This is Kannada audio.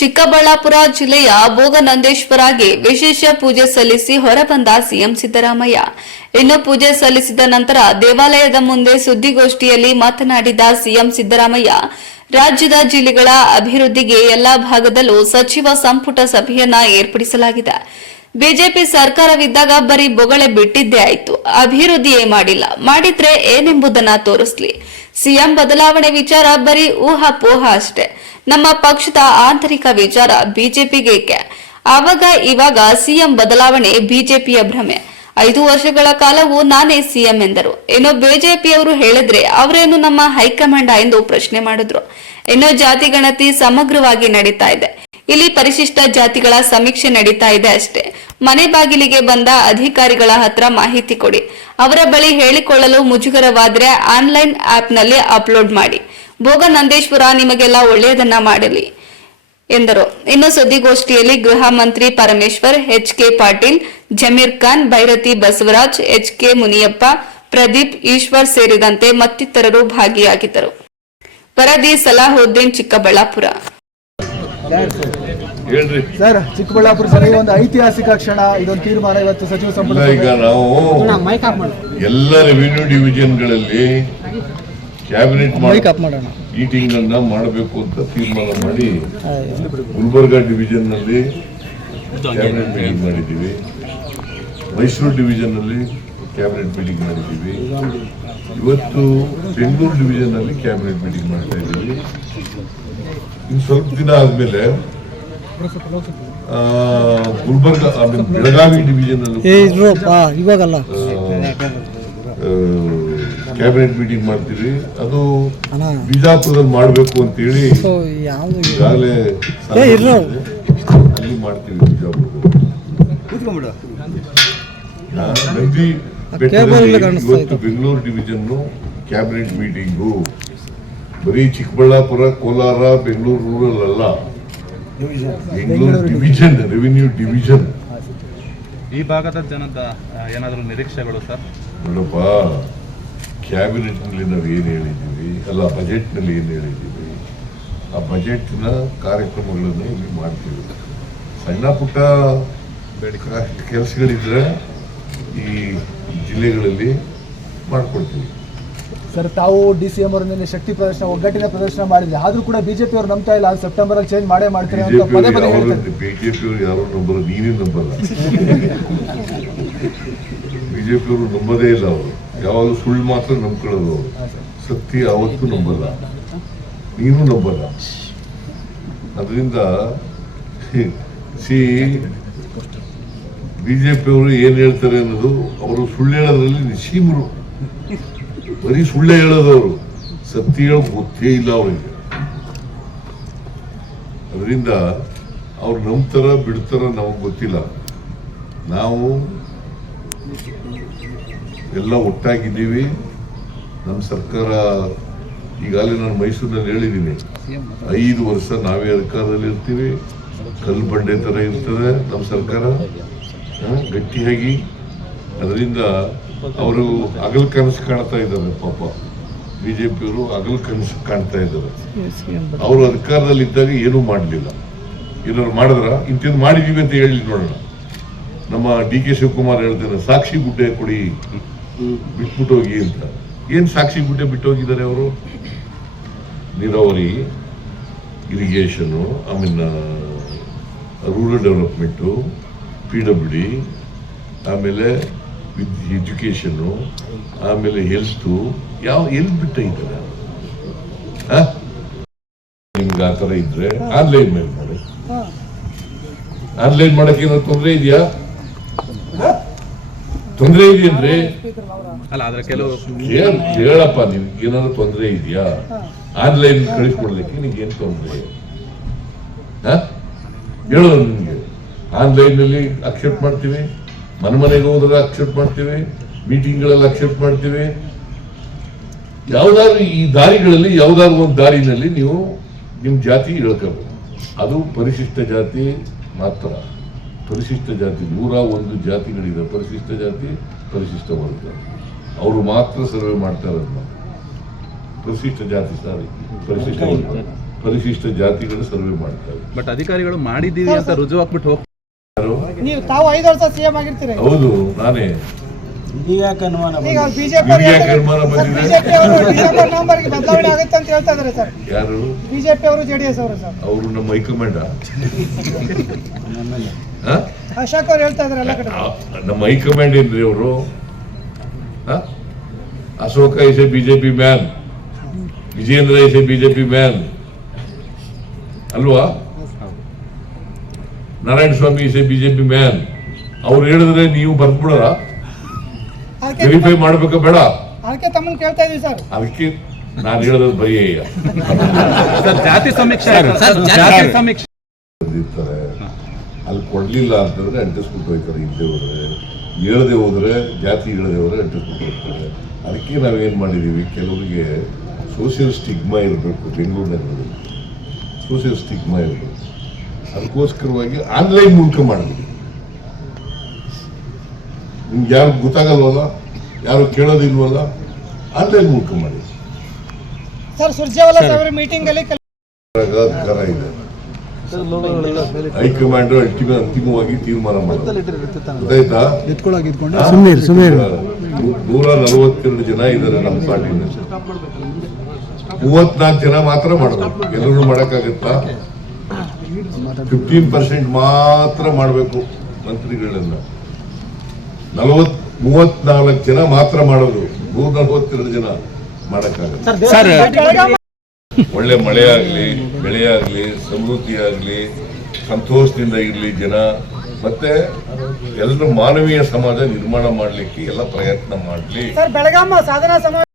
ಚಿಕ್ಕಬಳ್ಳಾಪುರ ಜಿಲ್ಲೆಯ ಭೋಗನಂದೇಶ್ವರಗೆ ವಿಶೇಷ ಪೂಜೆ ಸಲ್ಲಿಸಿ ಹೊರಬಂದ ಸಿಎಂ ಸಿದ್ದರಾಮಯ್ಯ. ಇನ್ನು ಪೂಜೆ ಸಲ್ಲಿಸಿದ ನಂತರ ದೇವಾಲಯದ ಮುಂದೆ ಸುದ್ದಿಗೋಷ್ಠಿಯಲ್ಲಿ ಮಾತನಾಡಿದ ಸಿಎಂ ಸಿದ್ದರಾಮಯ್ಯ, ರಾಜ್ಯದ ಜಿಲ್ಲೆಗಳ ಅಭಿವೃದ್ಧಿಗೆ ಎಲ್ಲಾ ಭಾಗದಲ್ಲೂ ಸಚಿವ ಸಂಪುಟ ಸಭೆಯನ್ನ ಏರ್ಪಡಿಸಲಾಗಿದೆ. ಬಿಜೆಪಿ ಸರ್ಕಾರವಿದ್ದಾಗ ಬರೀ ಬೊಗಳೆ ಬಿಟ್ಟಿದ್ದೇ ಆಯ್ತು, ಅಭಿವೃದ್ಧಿಯೇ ಮಾಡಿಲ್ಲ. ಮಾಡಿದ್ರೆ ಏನೆಂಬುದನ್ನ ತೋರಿಸ್ಲಿ. ಸಿಎಂ ಬದಲಾವಣೆ ವಿಚಾರ ಬರೀ ಊಹಾಪೋಹ ಅಷ್ಟೇ. ನಮ್ಮ ಪಕ್ಷದ ಆಂತರಿಕ ವಿಚಾರ ಬಿಜೆಪಿಗೆ ಏಕೆ? ಆವಾಗ ಇವಾಗ ಸಿಎಂ ಬದಲಾವಣೆ ಬಿಜೆಪಿಯ ಭ್ರಮೆ. 5 ವರ್ಷಗಳ ಕಾಲವೂ ನಾನೇ ಸಿಎಂ ಎಂದರು. ಇನ್ನು ಬಿಜೆಪಿಯವರು ಹೇಳಿದ್ರೆ ಅವರೇನು ನಮ್ಮ ಹೈಕಮಾಂಡ್ ಎಂದು ಪ್ರಶ್ನೆ ಮಾಡಿದ್ರು. ಇನ್ನು ಜಾತಿ ಗಣತಿ ಸಮಗ್ರವಾಗಿ ನಡೀತಾ ಇದೆ. ಇಲ್ಲಿ ಪರಿಶಿಷ್ಟ ಜಾತಿಗಳ ಸಮೀಕ್ಷೆ ನಡೀತಾ ಇದೆ ಅಷ್ಟೇ. ಮನೆ ಬಾಗಿಲಿಗೆ ಬಂದ ಅಧಿಕಾರಿಗಳ ಹತ್ರ ಮಾಹಿತಿ ಕೊಡಿ. ಅವರ ಬಳಿ ಹೇಳಿಕೊಳ್ಳಲು ಮುಜುಗರವಾದ್ರೆ ಆನ್ಲೈನ್ ಆಪ್ನಲ್ಲಿ ಅಪ್ಲೋಡ್ ಮಾಡಿ. ಭೋಗನಂದೇಶ್ವರ ನಿಮಗೆಲ್ಲ ಒಳ್ಳೆಯದನ್ನ ಮಾಡಲಿ ಎಂದರು. ಇನ್ನು ಸುದ್ದಿಗೋಷ್ಠಿಯಲ್ಲಿ ಗೃಹ ಮಂತ್ರಿ ಪರಮೇಶ್ವರ್, ಎಚ್.ಕೆ. ಪಾಟೀಲ್, ಜಮೀರ್ ಖಾನ್, ಭೈರತಿ ಬಸವರಾಜ್, ಎಚ್.ಕೆ. ಮುನಿಯಪ್ಪ, ಪ್ರದೀಪ್, ಈಶ್ವರ್ ಸೇರಿದಂತೆ ಮತ್ತಿತರರು ಭಾಗಿಯಾಗಿದ್ದರು. ವರದಿ ಸಲಾಹುದ್ದೀನ್, ಚಿಕ್ಕಬಳ್ಳಾಪುರ. ಸರ್, ಚಿಕ್ಕಬಳ್ಳಾಪುರ ಸರ್, ಒಂದು ಐತಿಹಾಸಿಕ ಕ್ಷಣ, ಇದೊಂದು ತೀರ್ಮಾನ ಇವತ್ತು ಸಚಿವ ಸಂಪುಟ. ಈಗ ನಾವು ಎಲ್ಲ ರೆವಿನ್ಯೂ ಡಿವಿಷನ್ಗಳಲ್ಲಿ ಕ್ಯಾಬಿನೆಟ್ ಮೀಟಿಂಗ್ ಅನ್ನ ಮಾಡಬೇಕು ಅಂತ ತೀರ್ಮಾನ ಮಾಡಿ ಗುಲ್ಬರ್ಗಾ ಡಿವಿಷನ್ ನಲ್ಲಿ ಕ್ಯಾಬಿನೆಟ್ ಮೀಟಿಂಗ್ ಮಾಡಿದ್ದೀವಿ. ಮೈಸೂರು ಡಿವಿಷನ್ ನಲ್ಲಿ ಕ್ಯಾಬಿನೆಟ್ ಮೀಟಿಂಗ್ ಮಾಡಿದ್ದೀವಿ. ಇವತ್ತು ಬೆಂಗಳೂರು ಡಿವಿಷನ್ ನಲ್ಲಿ ಕ್ಯಾಬಿನೆಟ್ ಮೀಟಿಂಗ್ ಮಾಡ್ತಾ ಇದ್ದೀವಿ. ಇನ್ನು ಸ್ವಲ್ಪ ದಿನ ಆದ್ಮೇಲೆ ಗುಲ್ಬರ್ಗಾ ಬೆಳಗಾವಿ ಡಿವಿಷನ್ ಇವಾಗಲ್ಲ ಕ್ಯಾಬಿನೆಟ್ ಮೀಟಿಂಗ್ ಮಾಡ್ತೀವಿ. ಅದು ಬಿಜಾಪುರದಲ್ಲಿ ಮಾಡಬೇಕು ಅಂತ ಹೇಳಿ ಈಗಾಗಲೇ ಅಲ್ಲಿ ಮಾಡ್ತೀವಿ. ಇವತ್ತು ಬೆಂಗಳೂರು ಡಿವಿಷನ್ ಕ್ಯಾಬಿನೆಟ್ ಮೀಟಿಂಗು ಬರೀ ಚಿಕ್ಕಬಳ್ಳಾಪುರ, ಕೋಲಾರ, ಬೆಂಗಳೂರು ರೂರಲ್ ಅಲ್ಲ, ಬೆಂಗಳೂರು ಡಿವಿಷನ್, ರೆವಿನ್ಯೂ ಡಿವಿಷನ್. ಈ ಭಾಗದ ಜನದ ಏನಾದರೂ ನಿರೀಕ್ಷೆಗಳು ಸರ್? ನೋಡಪ್ಪ, ಕ್ಯಾಬಿನೆಟ್ ನಲ್ಲಿ ನಾವು ಏನು ಹೇಳಿದ್ದೀವಿ ಅಲ್ಲ, ಬಜೆಟ್ ನಲ್ಲಿ ಏನು ಹೇಳಿದ್ದೀವಿ, ಆ ಬಜೆಟ್ ನ ಕಾರ್ಯಕ್ರಮಗಳನ್ನು ಇಲ್ಲಿ ಮಾಡ್ತೀವಿ. ಸಣ್ಣ ಪುಟ್ಟ ಕೆಲಸಗಳಿದ್ರೆ ಈ ಜಿಲ್ಲೆಗಳಲ್ಲಿ ಮಾಡ್ಕೊಡ್ತೀವಿ. ಸರ್, ತಾವು DCM ಅವರ ಶಕ್ತಿ ಪ್ರದರ್ಶನ, ಒಗ್ಗಟ್ಟಿನ ಪ್ರದರ್ಶನ ಮಾಡಿದ್ರೆ, ಆದ್ರೂ ಕೂಡ ಬಿಜೆಪಿ ಅವರು ನಂಬ್ತಾ ಇಲ್ಲ. ಸೆಪ್ಟೆಂಬರ್ ಅಲ್ಲಿ ಚೇಂಜ್ ಮಾಡೇ ಮಾಡ್ತಾರೆ ಅಂತ ಪದೇ ಪದೇ ಹೇಳ್ತಾರೆ. ಬಿಜೆಪಿ ಅವರು ಯಾರು ನಂಬಲ್ಲ, ನೀನೇ ನಂಬಲ್ಲ. ಬಿಜೆಪಿ ಅವರು ನಂಬದೇ ಇಲ್ಲ. ಅವರು ಯಾವಾಗಲೂ ಸುಳ್ಳು ಮಾತ್ರ ನಂಬ್ಕೊಳ್ಳೋದು. ಸತ್ಯ ಯಾವತ್ತೂ ನಂಬಲ್ಲ, ನೀನು ನಂಬಲ್ಲ. ಅದರಿಂದ ಬಿಜೆಪಿ ಅವರು ಏನ್ ಹೇಳ್ತಾರೆ ಅನ್ನೋದು, ಅವರು ಸುಳ್ಳು ಹೇಳೋದ್ರಲ್ಲಿ ನಿಶೀಮರು. ಬರೀ ಸುಳ್ಳೆ ಹೇಳೋದವರು, ಸತ್ಯ ಹೇಳೋದು ಗೊತ್ತೇ ಇಲ್ಲ ಅವರಿಗೆ. ಅದರಿಂದ ಅವ್ರು ನಂಬ್ತಾರ ಬಿಡ್ತಾರ ನಮಗೆ ಗೊತ್ತಿಲ್ಲ. ನಾವು ಎಲ್ಲ ಒಟ್ಟಾಗಿದ್ದೀವಿ. ನಮ್ಮ ಸರ್ಕಾರ ಈಗಾಗಲೇ ನಾನು ಮೈಸೂರಿನಲ್ಲಿ ಹೇಳಿದ್ದೀನಿ, 5 ವರ್ಷ ನಾವೇ ಅಧಿಕಾರದಲ್ಲಿ ಇರ್ತೀವಿ. ಕಲ್ಲು ಬಂಡೆ ಥರ ಇರ್ತದೆ ನಮ್ಮ ಸರ್ಕಾರ, ಗಟ್ಟಿಯಾಗಿ. ಅದರಿಂದ ಅವರು ಹಗಲು ಕನಸು ಕಾಣ್ತಾ ಇದ್ದಾರೆ. ಪಾಪ ಬಿಜೆಪಿಯವರು ಹಗಲು ಕನಸು ಕಾಣ್ತಾ ಇದ್ದಾರೆ. ಅವರು ಅಧಿಕಾರದಲ್ಲಿ ಇದ್ದಾಗ ಏನೂ ಮಾಡಲಿಲ್ಲ. ಏನಾದ್ರು ಮಾಡಿದ್ರ ಇಂಥದ್ದು ಮಾಡಿದೀವಿ ಅಂತ ಹೇಳಿ ನೋಡೋಣ. ನಮ್ಮ DK ಶಿವಕುಮಾರ್ ಹೇಳ್ತಾನೆ, ಸಾಕ್ಷಿ ಗುಡ್ಡೆ ಕೊಡಿ, ಬಿಟ್ಬಿಟ್ಟು ಹೋಗಿ ಅಂತ. ಏನ್ ಸಾಕ್ಷಿ ಗುಡ್ಡೆ ಬಿಟ್ಟು ಹೋಗಿದ್ದಾರೆ ಅವರು? ನೀರಾವರಿ, ಇರಿಗೇಷನು, ಆಮೇಲೆ ರೂರಲ್ ಡೆವಲಪ್ಮೆಂಟು, PWD, ಆಮೇಲೆ ಎಜುಕೇಶನ್, ಆಮೇಲೆ ಹೆಲ್ತ್, ಎಲ್ಲಿ ಬಿಟ್ಟ ಇದ್ದಾರೆ? ನಿಮ್ಗೆ ಆ ಥರ ಇದ್ರೆ ಆನ್ಲೈನ್ ಮೇಲೆ ಮಾಡಿ. ಆನ್ಲೈನ್ ಮಾಡಕ್ಕೆ ಏನಾದ್ರು ತೊಂದರೆ ಇದೆಯಾ? ತೊಂದರೆ ಇದೆಯಂದ್ರೆ ಹೇಳಪ್ಪ, ನಿಮ್ಗೆ ಏನಾದ್ರು ತೊಂದರೆ ಇದೆಯಾ? ಆನ್ಲೈನ್ ಕಳಿಸ್ಕೊಡ್ಲಿಕ್ಕೆ ನಿಮ್ಗೆ ಏನ್ ತೊಂದರೆ ಹೇಳೋದು? ನಿಮ್ಗೆ ಆನ್ಲೈನ್ ನಲ್ಲಿ ಅಕ್ಸೆಪ್ಟ್ ಮಾಡ್ತೀವಿ, ಮನೆಗೆ ಹೋದ್ರೆ ಅಕ್ಸೆಪ್ಟ್ ಮಾಡ್ತೀವಿ, ಮೀಟಿಂಗ್ಗಳಲ್ಲಿ ಅಕ್ಸೆಪ್ಟ್ ಮಾಡ್ತೀವಿ. ಯಾವ್ದಾದ್ರು ಈ ದಾರಿಗಳಲ್ಲಿ ಯಾವ್ದಾದ್ರು ಒಂದು ದಾರಿನಲ್ಲಿ ನೀವು ನಿಮ್ಮ ಜಾತಿ ಹೇಳ್ಕೋಬಹುದು. ಅದು ಪರಿಶಿಷ್ಟ ಜಾತಿ ಮಾತ್ರ. ಪರಿಶಿಷ್ಟ ಜಾತಿ 101 ಜಾತಿಗಳಿದೆ. ಪರಿಶಿಷ್ಟ ಜಾತಿ, ಪರಿಶಿಷ್ಟ ವರ್ಗ, ಅವರು ಮಾತ್ರ ಸರ್ವೆ ಮಾಡ್ತಾ ಇರೋದು. ಪರಿಶಿಷ್ಟ ಜಾತಿ, ಸಾರಿ, ಪರಿಶಿಷ್ಟ ವರ್ಗ. ಪರಿಶಿಷ್ಟ ಜಾತಿಗಳು ಸರ್ವೆ ಮಾಡ್ತಾರೆ. ಬಟ್ ಅಧಿಕಾರಿಗಳು ಮಾಡಿದ್ದೀವಿ ಅಂತ ರುಜು ಹಾಕ್ಬಿಟ್ಟು ಹೋಗ್ತಾರೆ. ಯಾರು? ನೀವು ತಾವು 5 ವರ್ಷ ಸಿಎಂ ಆಗಿರ್ತೀರಿ. ಹೌದು, ನಾನೇ. ಈಗ ಬಿಜೆಪಿ ನಿಮ್ಗೆ ಯಾಕೆ ಅನುಮಾನ ಬಂದಿದೆ? ಡಿಸೆಂಬರ್ ನವೆಂಬರ್ಗೆ ಬದಲಾವಣೆ ಆಗುತ್ತೆ ಅಂತ ಹೇಳ್ತಾ ಇದಾರೆ ಸರ್. ಯಾರು? ಬಿಜೆಪಿ ಅವರು ಜೆಡಿಎಸ್ ಅವರು ಸರ್. ಅವರು ನಮ್ಮ ಹೈಕಮಾಂಡ್. ಅಶೋಕ್ ಅವ್ರು ಹೇಳ್ತಾ ಇದಾರೆ ಎಲ್ಲ ಕಡೆ. ನಮ್ಮ ಹೈಕಮಾಂಡ್ ಏನ್ರಿ ಅವರು? Ashoka is a BJP man, Vijendra is a BJP man ಅಲ್ವಾ? Narayana Swamy is a BJP man. ಅವ್ರು ಹೇಳಿದ್ರೆ ನೀವು ಬರ್ಬಿಡಲ್ಲ? ವೆರಿಫೈ ಮಾಡ್ಬೇಕಾ ಬೇಡ? ಅದಕ್ಕೆ ತಮ್ಮನ್ನ ಕೇಳ್ತಾ ಇದೀವಿ ಸರ್. ಅದಕ್ಕೆ ನಾನು ಹೇಳೋದು ಬರೀ ಜಾತಿ ಸಮೀಕ್ಷೆ ಜಾತಿ ಸಮೀಕ್ಷೆ ಬಂದಿರ್ತಾರೆ, ಅಲ್ಲಿ ಕೊಡ್ಲಿಲ್ಲ ಅಂತಂದ್ರೆ ಅಂಟಿಸ್ಬಿಟ್ಟು ಹೋಗ್ತಾರೆ. ಇಲ್ಲದೆ ಹೋದ್ರೆ, ಹೇಳದೆ ಹೋದ್ರೆ, ಜಾತಿ ಹೇಳದೆ ಹೋದ್ರೆ ಅಂಟಿಸ್ಬಿಟ್ಟು ಹೋಗ್ತಾರೆ. ಅದಕ್ಕೆ ನಾವೇನು ಮಾಡಿದ್ದೀವಿ, ಕೆಲವರಿಗೆ ಸೋಷಿಯಲ್ ಸ್ಟಿಗ್ಮಾ ಇರಬೇಕು. ಬೆಂಗಳೂರಿನಲ್ಲಿ ಸೋಷಿಯಲ್ ಸ್ಟಿಗ್ಮಾ ಇರಬೇಕು. ಅದಕ್ಕೋಸ್ಕರವಾಗಿ ಆನ್ಲೈನ್ ಮೂಲಕ ಮಾಡಿದ್ವಿ. ನಿಮ್ಗೆ ಯಾರು ಗೊತ್ತಾಗಲ್ವಲ್ಲ, ಯಾರು ಕೇಳೋದಿಲ್ವಲ್ಲ, ಆನ್ಲೈನ್ ಮೂಲಕ ಮಾಡಿ. ಸರ್ ಸುರ್ಜೇವಾಲಾ ಸಾಹೇಬ್ರ ಮೀಟಿಂಗ್ ಅಲ್ಲಿ ಅಧಿಕಾರ ಇದೆ. ಹೈಕಮಾಂಡ್ ಅಂತಿಮವಾಗಿ ತೀರ್ಮಾನ ಮಾಡೋದು. ಗೊತ್ತಾಯ್ತಾ? 142 ಜನ ಇದ್ದಾರೆ ನಮ್ಮ ಪಾರ್ಟಿನಲ್ಲಿ. 34 ಜನ ಮಾತ್ರ ಮಾಡಬೇಕು. ಎಲ್ಲರೂ ಮಾಡಕ್ಕಾಗತ್ತಾ? 15% ಮಾತ್ರ ಮಾಡಬೇಕು ಮಂತ್ರಿಗಳನ್ನ. 34 ಜನ ಮಾತ್ರ ಮಾಡೋದು. 142 ಜನ ಮಾಡಕ್ಕಾಗತ್ತೆ. ಒಳ್ಳೆ ಮಳೆ ಆಗ್ಲಿ, ಬೆಳೆ ಆಗ್ಲಿ, ಸಮೃದ್ಧಿ ಆಗ್ಲಿ, ಸಂತೋಷದಿಂದ ಇರ್ಲಿ ಜನ. ಮತ್ತೆ ಎಲ್ಲರೂ ಮಾನವೀಯ ಸಮಾಜ ನಿರ್ಮಾಣ ಮಾಡ್ಲಿಕ್ಕೆ ಎಲ್ಲ ಪ್ರಯತ್ನ ಮಾಡ್ಲಿ. ಸರ್ ಬೆಳಗಾಮ ಸಾಧನಾ ಸಮಾವೇಶ